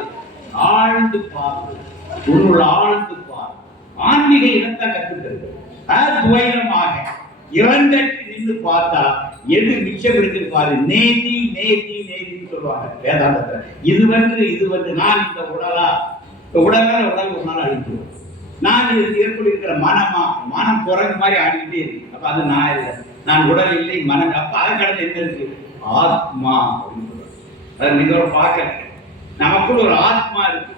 ஆழ்ந்து பாரு, உன்னுள்ள ஆழ்ந்து பாரு. ஆன்மீக இனத்தான் கற்றுக்கிறது. துவைரமாக இறந்தற்கு நின்று பார்த்தா எது மிச்சம் இருக்கு பாரு. நேதி நேதி நேதின்னு சொல்லுவாங்க வேதாந்தத்துல. இது வந்து நான் இந்த உடலா, உடலான உடல் ஒரு நாள் அழித்துவோம். நான் ஏற்படுகிற மனமா, மனம் குரங்கு மாதிரி ஆடிக்கிட்டே இருக்கு. அப்ப அது நான் இல்லை, நான் உடல் இல்லை, மனம். அப்ப அதை கடந்து என்ன இருக்கு? ஆத்மா. அதை நீங்க பார்க்க, நமக்குள்ள ஒரு ஆத்மா இருக்கு,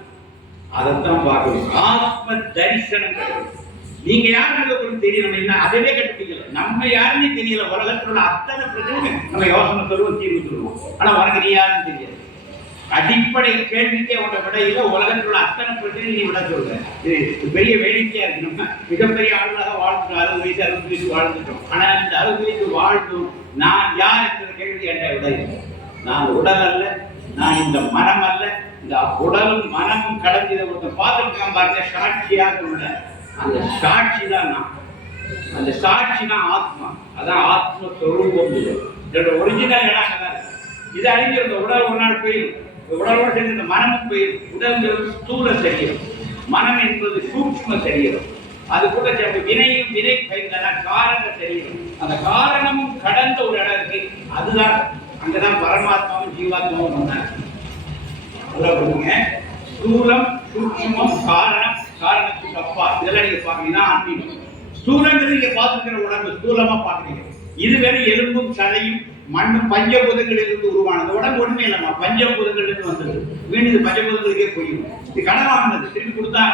அதைத்தான் பார்க்கணும். ஆத்ம தரிசனம். நீங்க யாருன்னு தெரியணும். என்ன அதவே கண்டுபிடிக்கல, நம்ம யாருன்னு தெரியல. உலகத்துல அத்தனை பிரச்சனை நம்ம யோசனை சொல்லுவோம், தீர்வு சொல்லுவோம். ஆனா உனக்கு நீ யாருன்னு தெரியாது. அடிப்படை கேள்விக்கே உன்னை விட இல்லை. உலகத்தில் உள்ள அத்தனை பிரச்சனை நீ விட சொல்ற. இது பெரிய வேடிக்கையா இருக்கு. நம்ம மிகப்பெரிய ஆளுநராக வாழ்ந்துட்டோம், 60 வயசு 60 வயசு வாழ்ந்துட்டோம். ஆனா இந்த 60 வயசு வாழ்ந்தும் நான் யார் என்ற கேள்வி என்ற விட இல்லை. நான் உடல் அல்ல, நான் இந்த மனம் அல்ல. இந்த உடலும் மனமும் கடந்து இதை ஒருத்தர் பார்த்துருக்கான் பாருங்க, சாட்சியாக உள்ள அந்த சாட்சி தான் நான். அந்த சாட்சி தான் ஆத்மா. அதான் ஆத்ம சொரூபம். இதோட ஒரிஜினல் இடம் தான். இது அறிஞர் உடல் ஒரு நாள் போயிடும், உடலோடு சேர்ந்து இந்த மனமும் போயிடும். உடல் ஸ்தூல சரீரம், மனம் என்பது சூக்ஷ்ம சரீரம். அது கூட வினையும் வினை பயிர்ந்தான காரண சரீரம். அந்த காரணமும் கடந்த ஒரு இடம் இருக்கு. அதுதான் அங்கதான் பரமாத்மாவும் ஜீவாத்மாவும் வந்தாங்க. ஸ்தூலம், சூக்ஷ்மம், காரணம், காரணத்துக்கு அப்பா. இதெல்லாம் நீங்க பாக்குறீங்கன்னா ஆன்மீகம். ஸ்தூலங்கிறது நீங்க பார்த்துக்கிற உடம்பு ஸ்தூலமா பாக்குறீங்க. இது வேற எலும்பும் சதையும் மண்ணும் பஞ்சபூதங்களிலிருந்து உருவானது. உடம்பு ஒண்ணுமே இல்லம்மா, பஞ்சபூதங்களிலிருந்து வந்தது. மீண்டும் இது பஞ்சபூதங்களுக்கே போயிடும். இது கடன் வாங்கினது, திருப்பி கொடுத்தா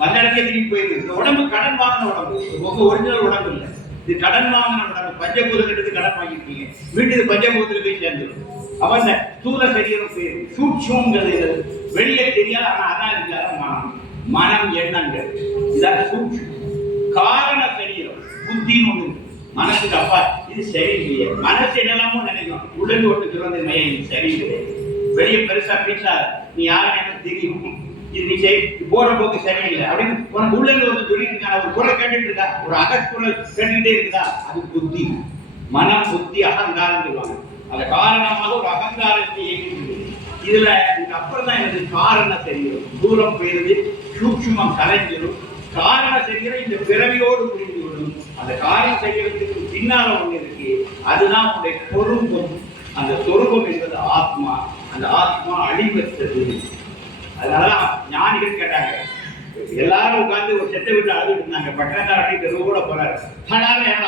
வந்த இடக்கே திருப்பி போயிடுது. இந்த உடம்பு கடன் வாங்கின உடம்பு, உங்க ஒரிஜினல் உடம்பு இல்லை. இது கடன் வாங்கின உடம்பு. பஞ்சபூதங்களுக்கு கடன் வாங்கிருக்கீங்க, மீண்டும் இது பஞ்சபூதத்துல போய் சேர்ந்துடும். அப்ப இந்த ஸ்தூல சரீரம் போயிடும். சூட்சம்ங்கிறது வெளியே தெரியாது, ஆனா அதான் இருக்காத மனம். மனம் எண்ணங்கள், இதான் சூட்சம். காரண சரீரம் புத்தின்னு ஒண்ணு. மனசுக்கு அப்பா இது சரியில்லையே, மனசு என்னெல்லாமோ நினைக்கும். உள்ளது ஒன்று சொல்றது மையம் இது சரியில்லை. வெளியே பெருசா பேசா நீ யாரும் எனக்கு தெரியும், இது நீ போற போக்கு சரியில்லை அப்படின்னு உனக்கு உள்ளது வந்து சொல்லிட்டு இருக்கா. ஒரு குரல் கேட்டுட்டு இருக்கா, ஒரு அகக்குரல் கேட்டுக்கிட்டே இருக்குதா, அது புத்தி. மனம், புத்தி, அகங்காரம் சொல்லுவாங்க. அந்த காரணமாக ஒரு அகங்காரத்தை இயக்கிட்டு இதுல அப்புறம் தான் எனக்கு காரண சரீரம் தூரம் போயிருது, சூட்சுமம் கலைஞ்சிடும். காரண சரீரம் இந்த பிறவியோடு புரிந்து விடும். அந்த காரண சரீரத்துக்கு பின்னால ஒண்ணு இருக்கு, அதுதான் உங்களுடைய சொரூபம். அந்த சொரூபம் என்பது ஆத்மா. அந்த ஆத்மா அழிவற்றது. அதனாலதான் ஞானிகள் கேட்டாங்க, எல்லாரும் உட்கார்ந்து ஒரு செத்த வீட்டு அழுதுட்டு இருந்தாங்க. பட்டணத்தார் அப்படி தெருவோட போறாரு.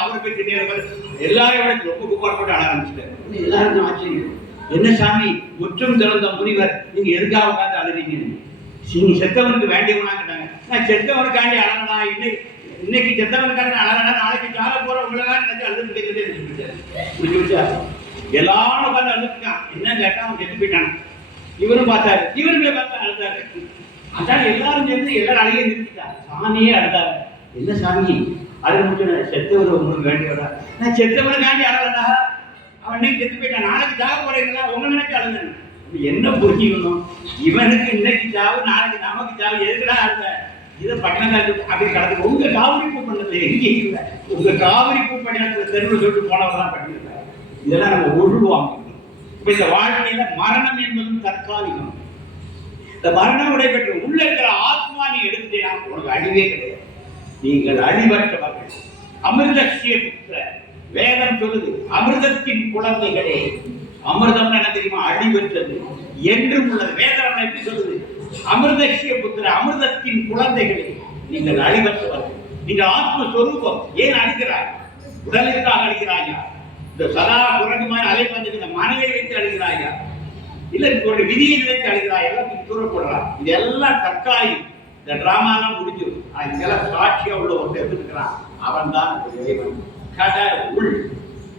அவருக்கு திடீர் எல்லாரும் ரொம்ப புகார் போட்டு அழ ஆரம்பிச்சுட்டாரு. எல்லாருக்கும் ஆச்சரியம், என்ன சாமி முற்றும் திறந்த முனிவர், நீங்க எதுக்காக உட்காந்து அழுறீங்க? நீங்க செத்தவனுக்கு வேண்டியவனாங்கிட்டாங்க. நான் செத்தவனுக்காண்டி அழகா, இன்னைக்கு செத்தவனுக்காண்டி அழகா, நாளைக்கு சால போற உலகம் நினைச்சு அழுதுகிட்டே இருந்துச்சு. எல்லாரும் உட்காந்து அழுதுட்டான். என்ன கேட்டா அவன் செத்து போயிட்டான். இவரும் பார்த்தாரு, இவருமே பார்த்தா அழுதாரு. அதான் எல்லாரும் சேர்ந்து எல்லாரும் அழகே நிறுத்திட்டாங்க. சாமியே அழுதாங்க. என்ன சாமி அழுது முடிச்சு? செத்தவர் உங்களுக்கு வேண்டியவரா? நான் செத்தவனுக்காண்டி அழகடா. அவன் இன்னைக்கு செத்து போயிட்டான், நாளைக்கு சாக போறீங்களா? உங்க நினைச்சு அழுந்தேன். என்ன புரிஞ்சுக்கணும்? இவனுக்கு இன்னைக்கு சாவு, நாளைக்கு நமக்கு சாவு, எதுக்குடா அழுத? இதை பட்டினத்தாக்கு அப்படி கடந்து உங்க காவிரி பூ பண்ணல எங்கேயும் இல்லை. உங்க காவிரி பூ பட்டினத்துல தெருவில் சொல்லிட்டு போனவர்தான் பண்ணிருக்காரு. இதெல்லாம் நம்ம ஒழுங்குவாங்க. இப்ப இந்த வாழ்க்கையில மரணம் என்பதும் தற்காலிகம். இந்த மரணம் விடைபெற்று உள்ள இருக்கிற ஆத்மா நீ எடுத்தீங்கன்னா உனக்கு அழிவே கிடையாது. நீங்கள் அழிவற்றவர்கள். அமிர்தசிய புத்திர வேதம் சொல்லுது, அமிர்தத்தின் குழந்தைகளே. அமிர்தம் என்ன தெரியுமா? அழிவற்றது என்றும் உள்ளது. வேதம் எப்படி சொல்லுது? அமிர்தசிய புத்திர, அமிர்தத்தின் குழந்தைகளே, நீங்கள் அழிவற்றவர்கள். நீங்கள் ஆத்மஸ்வரூபம். ஏன் அழிக்கிறாய்? உடலுக்காக அழிக்கிறாயா? இந்த சதா குரங்கு மாதிரி அலைப்பந்து இந்த மனதை வைத்து அழிக்கிறாயா? இல்ல ஒரு விதியை வைத்து அழிக்கிறாய்? எல்லாம் தூரப்படுறான். இதெல்லாம் தற்காலிகம். இந்த டிராமா எல்லாம் முடிஞ்சிடும். இதெல்லாம் சாட்சியா உள்ள ஒன்று எடுத்துக்கிறான். அவன் தான் கடை உள்.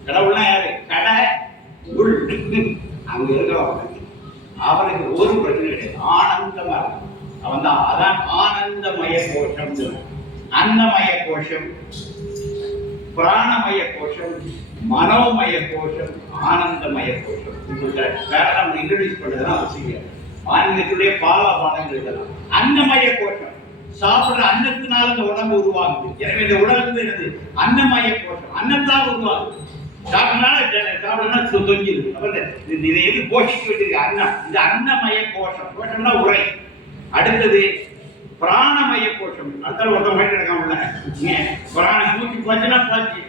கடவுள்னா யாரு? கடை உள். அங்க இருக்கிறவங்க அவனுக்கு ஒரு பிரச்சனை கிடையாது. ஆனந்தமா இருக்கும். அவன் தான். அதான் ஆனந்தமய கோஷம், அன்னமய கோஷம், பிராணமய கோஷம், மனோமய கோஷம், ஆனந்தமய கோஷம். வேற நம்ம இன்ட்ரோடியூஸ் பண்ணதான் அவசியம். ஆன்மீகத்துடைய பாடங்கள் இதெல்லாம். அன்னமய கோஷம், சாப்பிடுற அன்னத்தினால இந்த உடம்பு உருவாகுது. எனவே இந்த உடலுக்கு என்னது? அன்னமய கோஷம். அன்னத்தால் உருவாகுது. சாப்பிடனா தொங்கிது. இதை எது போஷித்து விட்டு அன்னம். இது அன்னமய கோஷம். கோஷம்னா உரை. அடுத்தது பிராணமய கோஷம். அடுத்த ஒருத்தர் மாதிரி எடுக்காமல பிராணம் மூச்சு போச்சுன்னா போச்சு.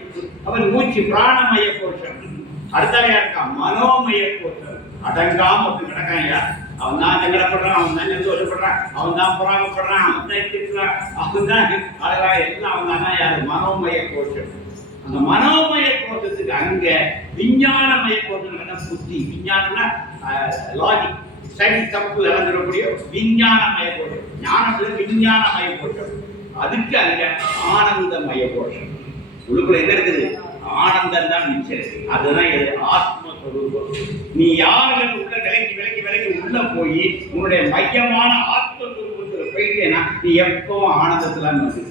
அவன் மூச்சு பிராணமய கோஷம். அடுத்தவையா இருக்கான் மனோமய கோஷம். அடங்காம ஒருத்தர் கிடக்காயா. அவன் தான் சங்கடப்படுறான், அவன் தான் சந்தோஷப்படுறான், அவன் தான் புறாமப்படுறான், அவன் தான் இருக்கிறான், அவன் தான் அழகா எல்லாம் அவன் தான் யாரு? மனோமய கோஷம். அந்த மனோமய கோஷத்துக்கு அங்க விஞ்ஞானமய கோஷம். புத்தி விஞ்ஞானம்னா லாஜிக், சரி தப்பு இழந்துடக்கூடிய விஞ்ஞானமய கோஷம். ஞானத்துல விஞ்ஞானமய கோஷம். அதுக்கு அங்க ஆனந்தமய கோஷம். உள்ளுக்குள்ள என்ன இருக்குது? ஆனந்தம் தான் மிச்சம். அதுதான் ஆத்மஸ்வரூபம். நீ யார்கள் உள்ள விலக்கி விலக்கி விலக்கி உள்ள போய் உன்னுடைய மையமான ஆத்மஸ்வரூபத்துல போயிட்டேன்னா நீ எப்பவும் ஆனந்தத்துல வந்து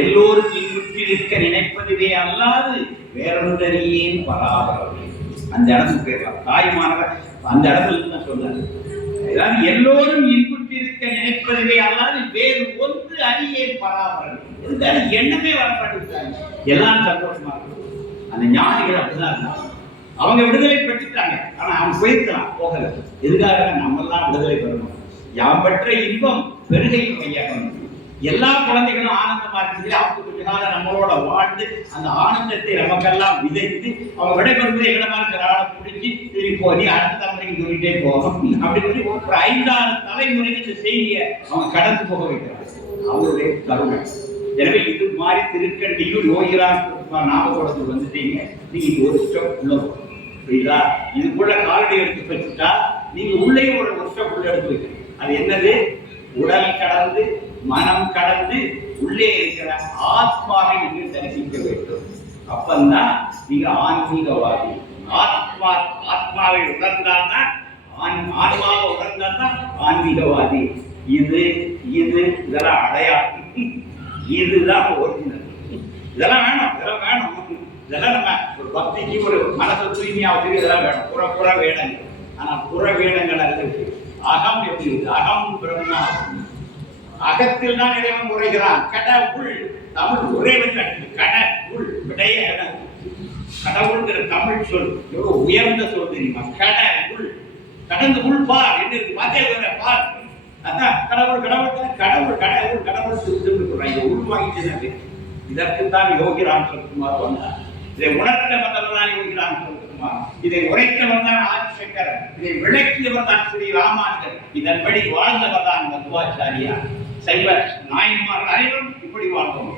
எல்லோரும் இன்புற்றி நிற்க நினைப்பதுவே அல்லாது வேறொன்றறியேன் பராபரமே. அந்த இடத்துக்கு போயிடலாம். தாய்மானவர் அந்த இடத்துல தான் சொல்றாரு. அதாவது எல்லோரும் இன்புற்றிருக்க நினைப்பதுவே அல்லாது வேறு ஒன்று அறியேன் பராபரமே. எண்ணமே வரப்பட்டிருக்காங்க. எல்லாம் சந்தோஷமா இருக்கும். அந்த ஞானிகள் அப்படிதான் இருந்தாங்க. அவங்க விடுதலை பெற்றுட்டாங்க. ஆனா அவங்க போயிருக்கலாம், போகல. எதுக்காக? நம்ம எல்லாம் விடுதலை பெறணும். யாம் பெற்ற இன்பம் பெருகை மையாகணும். எல்லா குழந்தைகளும் ஆனந்தமா இருக்குது. அவங்க கொஞ்ச காலம் நம்மளோட வாழ்ந்து அந்த ஆனந்தத்தை நமக்கெல்லாம் விதைத்து அவங்க விடைபெறுவதை எங்களமா இருக்கிற ஆளை பிடிச்சி சரி போய் அடுத்த தலைமுறைக்கு சொல்லிட்டே போகும் அப்படின்னு ஒரு 5-6 தலைமுறைக்கு இந்த செய்தியை அவங்க கடந்து போக வைக்கிறாங்க. அவங்களுடைய கருணை. எனவே இது மாதிரி திருக்கண்டியும் யோகிராம் நாமக்கோடத்துக்கு வந்துட்டீங்க. நீங்க ஒரு ஸ்டெப் உள்ள புரியுதா? இதுக்குள்ள காலடி எடுத்து வச்சுட்டா நீங்க உள்ளே ஒரு ஸ்டெப் உள்ள எடுத்து வைக்கணும். அது என்னது? உடல் கடந்து மனம் கடந்து உள்ளே இருக்கிற ஆத்மாவை நீங்கள் தரிசிக்க வேண்டும். அப்பந்தான் நீங்க ஆன்மீகவாதி. ஆத்மாவை உணர்ந்தால்தான் ஆன்மாவை உணர்ந்தால்தான் ஆன்மீகவாதி. இதெல்லாம் அடையாளம். இதுதான் ஒரிஜினல். இதெல்லாம் வேணும். இதெல்லாம் நம்ம ஒரு பக்திக்கு ஒரு மனசு தூய்மையாவது இதெல்லாம் வேணும். புற வேடங்கள். ஆனா புற வேடங்கள் அல்ல. அகம் எப்படி இருக்கு? அகம் பிரம்மா. அகத்தில் தான் இறைவன் உரைகிறான். கடவுள் தமிழ் உரைவன் கடவுள் விடைய கடவுள்ங்கிற தமிழ் சொல் எவ்வளவு உயர்ந்த சொல் தெரியுமா? கடவுள். கடந்து உள் பார் என்று பாத்தியா பார். அதான் கடவுள் சொல்றாங்க. உள்வாங்கிட்டு இதற்குத்தான் யோகிராம் சரத்குமார் வந்தார். இதை உணர்த்த வந்தவர் தான் யோகிராம் சரத்குமார். இதை உரைத்தவர் தான் ஆதிசங்கர். இதை விளக்கியவர் தான் ஸ்ரீ ராமானுஜர். இதன்படி வாழ்ந்தவர் தான் மத்வாச்சாரியா. சைவ நாயன்மார்கள் அனைவரும் இப்படி வாழ்ந்தோம்.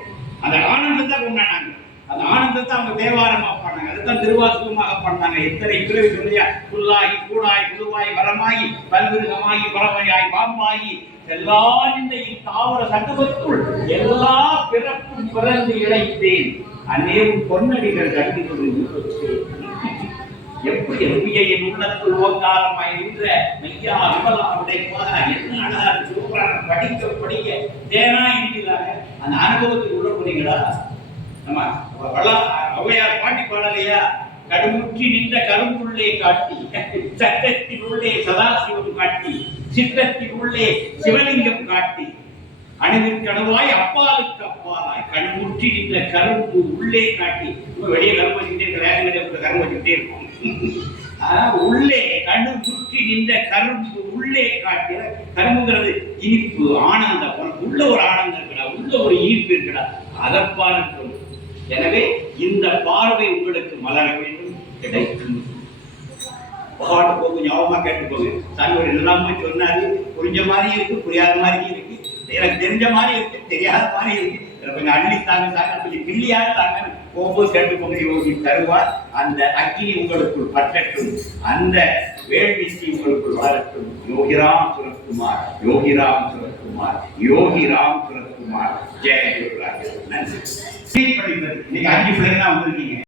அந்த ஆனந்தத்தை கொண்டாடினாங்க. அந்த ஆனந்தத்தை அவங்க தேவாரமா பண்ணாங்க. அதுதான் திருவாசகமாக பண்ணாங்க. எத்தனை பிறவி சொல்லியா? புல்லாகி கூடாய் புதுவாய் வரமாகி பல்விருகமாகி பறவையாய் பாம்பாகி எல்லா இந்த தாவர சங்கமத்துள் எல்லா பிறப்பும் பிறந்து இழைத்தேன். அநேகம் பொன்னடிகள் கட்டி கொண்டு எப்படி எவ்விய என் உள்ளத்துள் ஓங்காரமாய் நின்ற மெய்யா விமலா உடைப்பாக என்ன அழகா சூப்பரான படிக்க படிக்க தேனா இருக்கிறாங்க. அந்த அனுபவத்துக்கு உள்ள போனீங்களா? நம்ம ஔவையார் பாட்டி பாடலையா? கடுமுற்றி நின்ற கரும்புள்ளே காட்டி சட்டத்தில் உள்ளே சதாசிவம் காட்டி சித்தத்தில் உள்ளே சிவலிங்கம் காட்டி அணுவிற்கணுவாய் அப்பாலுக்கு அப்பாலாய் கண்முற்றி நின்ற கரும்பு உள்ளே காட்டி. வெளியே கரும்பு வச்சுக்கிட்டே ரேஷன் கரும்பு வச்சுக்கிட்டே இருக்கும். உள்ளே கண்ணு முற்றி நின்ற கரும்பு உள்ளே காட்டி. கரும்புங்கிறது இனிப்பு ஆனந்தம், உள்ள ஒரு ஆனந்தம் இருக்கா, உள்ள ஒரு ஈர்ப்பு இருக்கா, அதை பார்க்கணும். எனவே இந்த பார்வை உங்களுக்கு மலர வேண்டும், கிடைக்கும். பாட்டு போகும், ஞாபகமா கேட்டு போகுது. சாமி ஒரு எல்லாமே சொன்னாரு, புரிஞ்ச மாதிரி இருக்கு, புரியாத மாதிரி இருக்கு, எனக்கு தெரிஞ்ச மாதிரி இருக்கு, தெரியாத மாதிரி இருக்கு, கொஞ்சம் அள்ளித்தாங்க தாங்க, கொஞ்சம் கிள்ளியாக தாங்க போகும்போது கேட்டு போங்க. யோகி தருவார். அந்த அக்கினி உங்களுக்குள் பற்றட்டும், அந்த வேள்விக்கு உங்களுக்குள் வளரட்டும். யோகிராம் சுரத்குமார், யோகிராம் சுரத்குமார், யோகிராம் சுரத்குமார். ஜெய குருராஜ். நன்றி. இன்னைக்கு 5 பிள்ளைங்க தான் வந்திருக்கீங்க.